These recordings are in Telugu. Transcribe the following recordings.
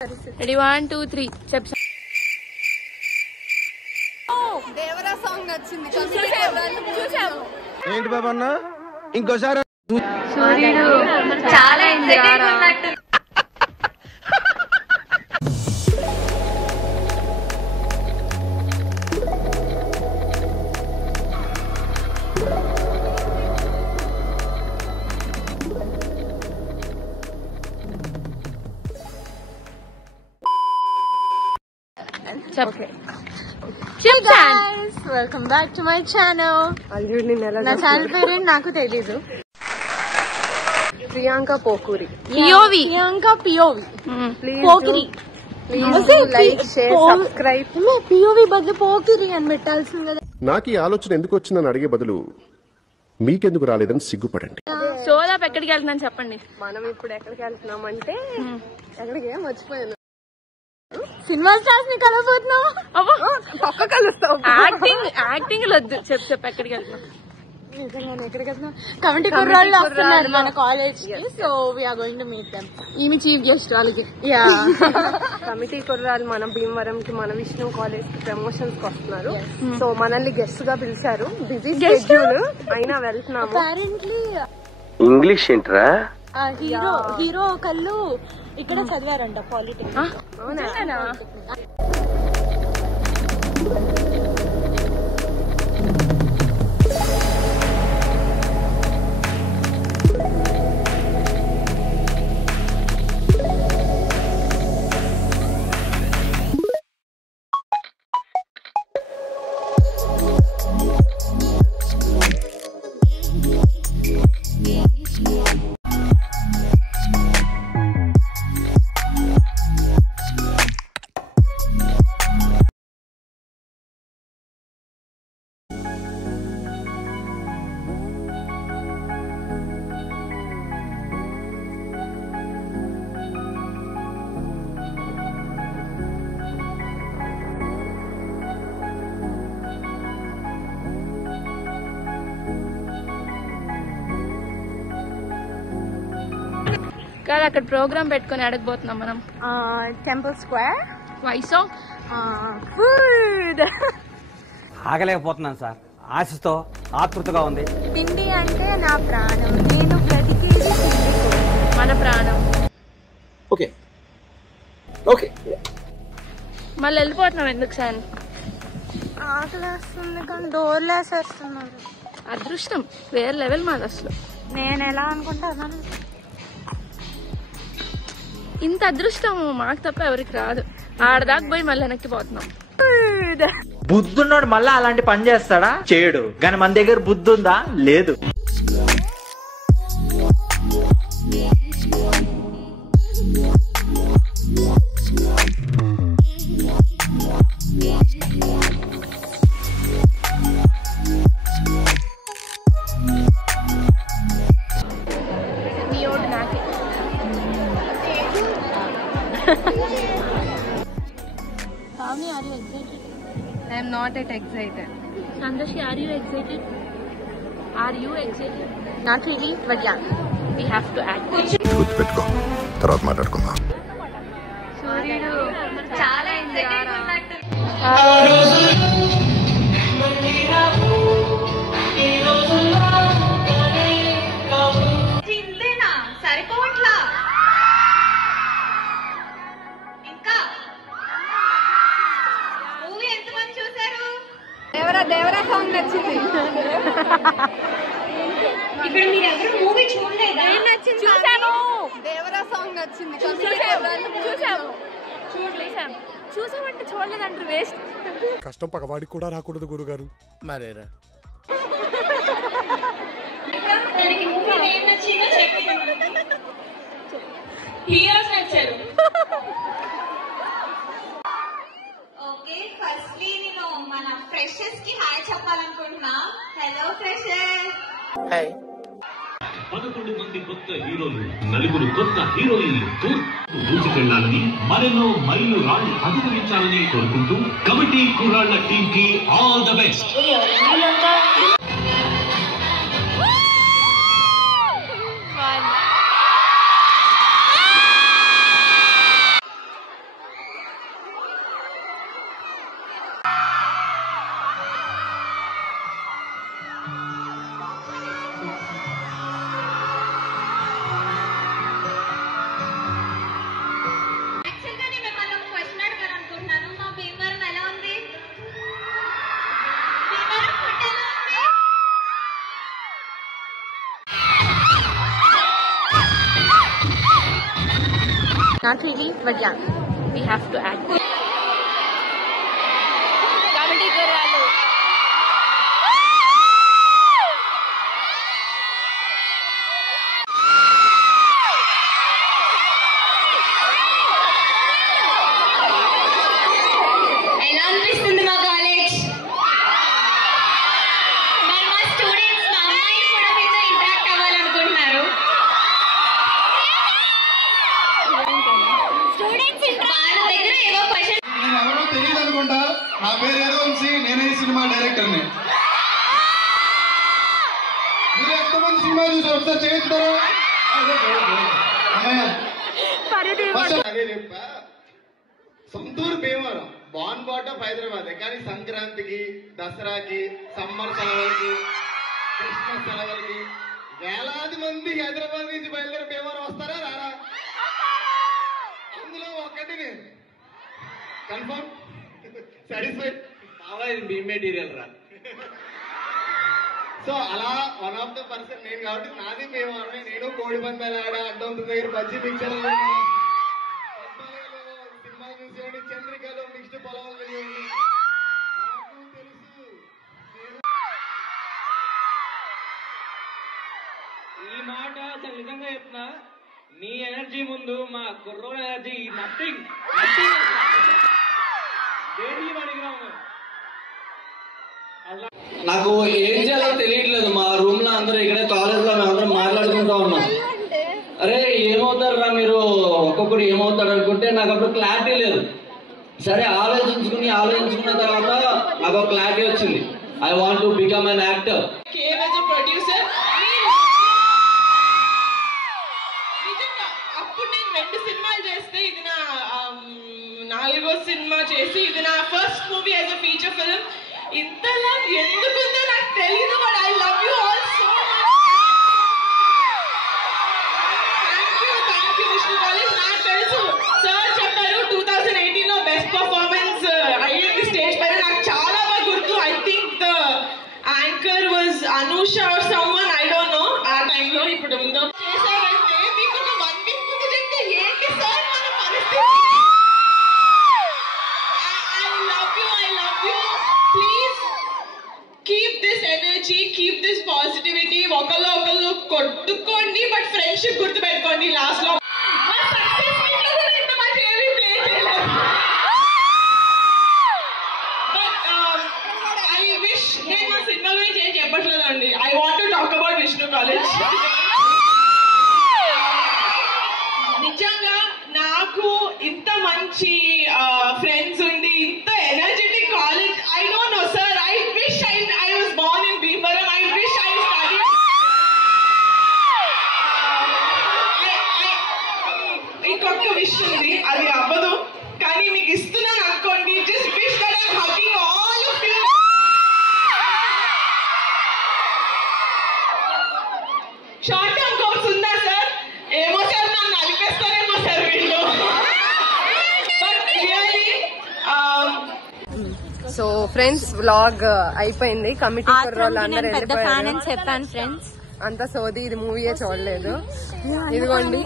రెడీ 1 2 3 చెప్పు. దేవరా సాంగ్ నచ్చింది. చూసాము. ఏంటి బాబా అన్న ఇంకోసారి సూర్యుడు చాలా ఎక్సైటెడ్ ఉన్నట్టు. Welcome back to my channel. నా ఛానల్ పేరు నాకు తెలీదు. Priyanka Pokuri. Priyanka POV. Pokiri. Like share subscribe. POV బదులు పోకిరి అని పెట్టాల్సింది కదా. నాకు ఈ ఆలోచన ఎందుకు వచ్చిందని అడిగే బదులు మీకెందుకు రాలేదని సిగ్గుపడండి. సోదాపు ఎక్కడికి వెళ్తున్నాను చెప్పండి. మనం ఇప్పుడు ఎక్కడికి వెళ్తున్నామంటే ఎక్కడికి మర్చిపోయాను. సినిమా స్టార్స్ ని కలవబోతున్నావు. పక్క కలుస్తావు. యాక్టింగ్ వద్దు. చెప్పు ఎక్కడికి వెళ్తున్నాం. ఎక్కడికి వెళ్తున్నాం? కమిటీ కుర్రాళ్ళు వస్తున్నారు మన కాలేజ్ కి. So we're going to meet them. ఈమె చీఫ్ గెస్ట్ వాళ్ళకి. కమిటీ కుర్రాళ్ళు మన భీమవరం కి మన విష్ణు కాలేజ్ కి ప్రమోషన్స్ కి వస్తున్నారు. సో మనల్ని గెస్ట్ గా పిలిచారు. బిజీ షెడ్యూల్ అయినా వెళ్తున్నాము. అపారెంట్లీ ఇంగ్లీష్ ఏంట్రా? హీరో కళ్ళు ఇక్కడ చదివారంట పాలిటిక్స్. అవునా? కాదు, అక్కడ ప్రోగ్రామ్ పెట్టుకుని అడగబోతున్నాం మనం. Temple square. వయసు ఫుడ్ ఆగలేకపోతున్నాను సార్. ఆశతో ఆతృతగా ఉంది. తిండి అంటే నా ప్రాణం. నేను బ్రతికేది మన ప్రాణం. ఓకే ఓకే మళ్ళీ వెళ్ళిపోతున్నాం ఎందుకు సార్? ఆకలేస్తుంది కానీ డోర్లేసేస్తున్నారు. అదృష్టం వేరే లెవెల్ మాది అసలు. నేను ఎలా అనుకుంటాను ఇంత అదృష్టం మాకు తప్ప ఎవరికి రాదు. ఆడదాకా పోయి మళ్ళీ వెనక్కి పోతున్నాం. బుద్ధున్నాడు మళ్ళా అలాంటి పని చేస్తాడా? చేయడు. కానీ మన దగ్గర బుద్ధి ఉందా? లేదు. Bhavni, are you excited? I am not yet excited. Sandrashi, are you excited? Are you excited? Not really, but yeah. We have to act. గుర్తుపెట్టుకో, తర్వాత మాట్లాడుకుందాం. సూర్యుడు చాలా ఎక్సైటెడ్ ఉన్నట్టు. సరిపోవట్లా ఇంకా మూవీ ఎంతమంది చూసారు? దేవరా సాంగ్ నచ్చింది. ఇక్కడ మీరు ఎవరు మూవీ చూడలేదా? చూసాను. దేవరా సాంగ్ నచ్చింది. చూసామంటే చూడలేదంటారు. వేస్ట్. కష్టం పగవాడికి కూడా రాకూడదు గురుగారు. మరేరా హీరోస్ నచ్చారు. ఓకే, ఫస్ట్లీ నేను మన ఫ్రెషర్స్ కి హాయ్ చెప్పాలనుకుంటున్నా. Hello freshers. హాయ్. 11 మంది కొత్త హీరోలు, 4 కొత్త హీరోయిన్లు దూసుకెళ్లాలని, మరెన్నో మైలు రాళ్లు అధిగమించాలని కోరుకుంటూ కమిటీ కుర్రాళ్ల టీమ్ కి all the best. Not really, but yeah, we have to act. Comedy Kurralu. ఎలా అనిపిస్తుంది మా కాలేజ్? మరి మా స్టూడెంట్స్ మా అమ్మాయిలు కూడా మీతో ఇంటరాక్ట్ అవ్వాలనుకుంటున్నారు. వాళ్ళ దగ్గర ఏవో క్వశ్చన్ నేను ఎవరో తెలియదు అనుకుంటా. నా పేరు ఏదో వంశీ, నేనే ఈ సినిమా డైరెక్టర్ని. మీరు ఎంతమంది సినిమా చూసారు ఒకసారి చేస్తారా? అదే చెప్పా, సొంతూరు భీమవరం, బాన్ బాట్ ఆఫ్ హైదరాబాద్. కానీ సంక్రాంతికి, దసరాకి, సమ్మర్ సెలవులకి, క్రిస్మస్ సెలవులకి వేలాది మంది హైదరాబాద్ నుంచి బయలుదేరి భీమవరం వస్తారా రారా? అందులో ఒకటి నేను కన్ఫర్మ్ సాటిస్ఫైడ్. బాబా ఇది మీ మెటీరియల్ రా. సో అలా వన్ ఆఫ్ ద పర్సన్ నేను కాబట్టి నాది భీమవరమే. నేను కోడి పందాలు ఆడ, అడ్డం దగ్గర బజ్జీ పిక్చర్లు, సినిమా చూసేవాడి, చంద్రికలో మిక్స్డ్ పొలాలు తెలియండి. నాకు తెలుసు. ఈ మాట అసలు నిజంగా చెప్తున్నా, నీ ఎనర్జీ ముందు మా కుర్రోల ఎనర్జీ నథింగ్. దేనికి పనికిరాము. నాకు ఏం చేయాలో తెలియట్లేదు. మా రూమ్ లో అందరూ ఇక్కడ కాలేజ్ లో మేమందరం మాట్లాడుకుంటా ఉన్నాం. అరే ఏమవుతారా మీరు, ఒక్కొక్కరు ఏమవుతారు అనుకుంటే నాకు అప్పుడు క్లారిటీ లేదు. సరే ఆలోచించుకున్న తర్వాత నాకు ఒక క్లారిటీ వచ్చింది. I want to become an actor. Producer అప్పుడు నేను 2 సినిమాలు చేస్తే ఇది నా 4వ సినిమా చేసి ఇది నా first movie as a feature film. ఇంతలా ఎందుకుందో నాకు తెలియదు, but I love you all so much. Thank you Vishnu college. నాకు తెలుసు సార్ చెప్పారు 2018 లో బెస్ట్ పర్ఫార్మెన్స్ అయ్యింది స్టేజ్ పైన. నాకు చాలా బాగా గుర్తు. I think the anchor was Anusha or someone, I don't know. ఆ టైంలో ఇప్పుడు ఉందో చేశారంటే మీకు ఒక 1 వీక్ ముందు చెప్తే ఏంటి సార్ మన పరిస్థితి. I love you. Please keep this energy, keep this positivity. ఒకళ్ళు కొట్టుకోండి, బట్ ఫ్రెండ్షిప్ గుర్తుపెట్టుకోండి. లాస్ట్ లో మా సక్సెస్ మీట్ లో కూడా ఇంత మంచి ఏమీ ప్లే చేయలేదు. బట్ ఐ విష్, నేను మా సినిమా గురించి ఏం చెప్పట్లేదండి. I want to talk about Vishnu college. నిజంగా నాకు ఇంత మంచి ఫ్రెండ్స్ ఉండి ఇంత energetic college, I don't know sir. I wish I was born in Bhimavaram. I wish I study. ఇంకొక విష్ ఉంది, అది అవ్వదు కానీ మీకు ఇస్తున్నాను అనుకోండి. Just wish that I am hugging all of you. Short term goals ఉందా సార్? ఏమో సార్, నన్ను అలిపేస్తారేమో సార్ వీళ్ళు. But really so friends vlog అయిపోయింది. కమిటీ కుర్రోళ్ళందరూ వెళ్ళిపోయారు. చెప్పాను ఫ్రెండ్స్, అంత సోది, ఇది మూవీయే చూడలేదు. ఇదిగోండి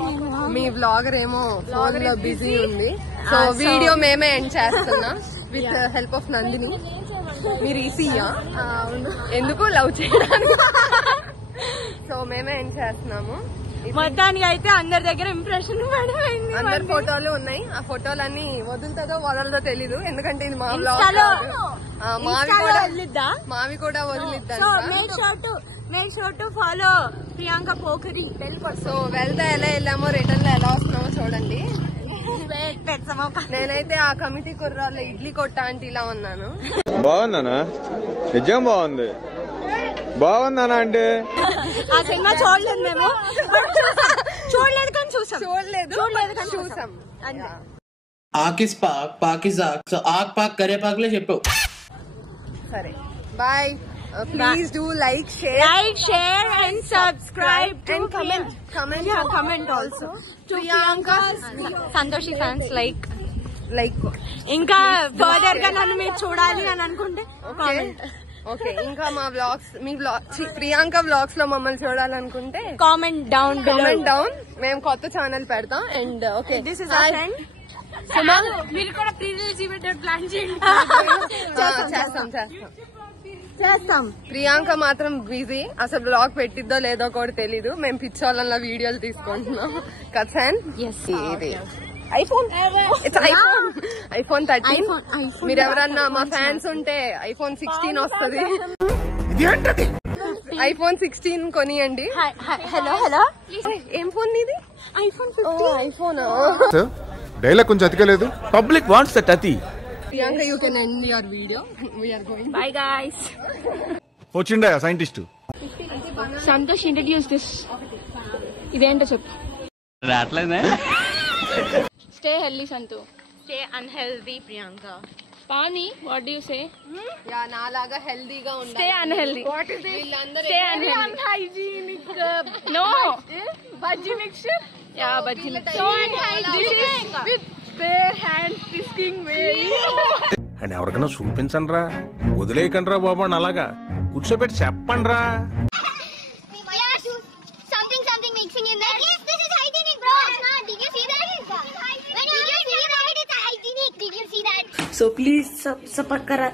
మీ వ్లాగర్ ఏమో ఫోన్ లో బిజీ ఉంది. సో వీడియో మేమే ఎండ్ చేస్తున్నాం విత్ హెల్ప్ ఆఫ్ నందిని. మీరు ఈసీయా ఎందుకు లవ్ చేయడానికి? సో మేమే ఎండ్ చేస్తున్నాము. మొత్తానికి అయితే అందరి దగ్గర ఇంప్రెషన్ పడిపోయింది. అందరు ఫోటోలు ఉన్నాయి. ఆ ఫోటోలన్నీ వదులుతుందో వదలదో తెలీదు, ఎందుకంటే ఇది మా వ్లాగ్. మావి కూడా వదిలిద్దాం. Make sure to follow Priyanka Pokhari. So వెళ్తే ఎలా వెళ్ళామో రిటర్న్ లో ఎలా వస్తున్నామో చూడండి. నేనైతే ఆ కమిటీ కుర్రాల్లో ఇడ్లీ కొట్ట ఆంటీ ఇలా ఉన్నాను. బాగుందనా? నిజం బాగుంది. బాగుందనా అంటే ఆ సినిమా చూడలేదు మేము, చూడలేదు కానీ చూసాం. ఆకిస్ పాక్ పాకిజాక్. సో ఆక్ పాక్ కరే పాక్లే చెప్పావు. సరే bye. Please do like, share and subscribe and comment also. Priyanka Santoshi fans like like ఇంకా ఫర్దర్ గా నన్ను మీరు చూడాలి అని అనుకుంటే కామెంట్. ఓకే, ఇంకా మా వ్లాగ్స్ మీ ప్రియాంక వ్లాగ్స్ లో మమ్మల్ని చూడాలనుకుంటే కామెంట్ డౌన్. మేము కొత్త ఛానల్ పెడతాం. And okay, this is our friend. మీరు కూడా ప్రీ రిలీజ్ ఈవెంట్ ప్లాన్ చేయండి. చేస్తాం. ప్రియాంక మాత్రం బిజీ, అసలు బ్లాగ్ పెట్టిద్దో లేదో కూడా తెలీదు. మేము పిచ్చోళ్ళ వీడియోలు తీసుకుంటున్నాం కదా. ఇది ఐఫోన్ 13. మీరు ఎవరన్నా మా ఫ్యాన్స్ ఉంటే ఐఫోన్ 16 వస్తుంది. ఐఫోన్ 16 కొనియండి. హలో ఏం ఫోన్ ఇది? ఐఫోన్. డైలాగ్ కొంచెం అతికలేదు. పబ్లిక్ వాంట్స్ దట్ అతి. Priyanka, you can end your video. We're going. Bye guys. వచ్చిండా సైంటిస్ట్ సంతోష్, ఇంట్రడ్యూస్ దిస్. ఇదేంటో చెప్పు. రాట్లేదే. Stay healthy, Santu. Stay unhealthy, Priyanka. Pani, what do you say? Yeah, నాలాగా హెల్దీగా ఉండాలి. Stay unhealthy. What is this? Stay unhealthy. Unhygienic. No. Bhaji mixture. Yeah, bhaji mixture. So unhygienic. This is with bare hands whisking way. అని ఎవరికైనా చూపించండి రా, వదిలేయకండి రా బాబు అని అలాగా కూర్చోబెట్టి చెప్పండి రా. Something mixing in there. Yes, this is hygienic, bro. It's not. Did you see that? When you see that, it's hygienic. Did you see that? So please, sabarakai,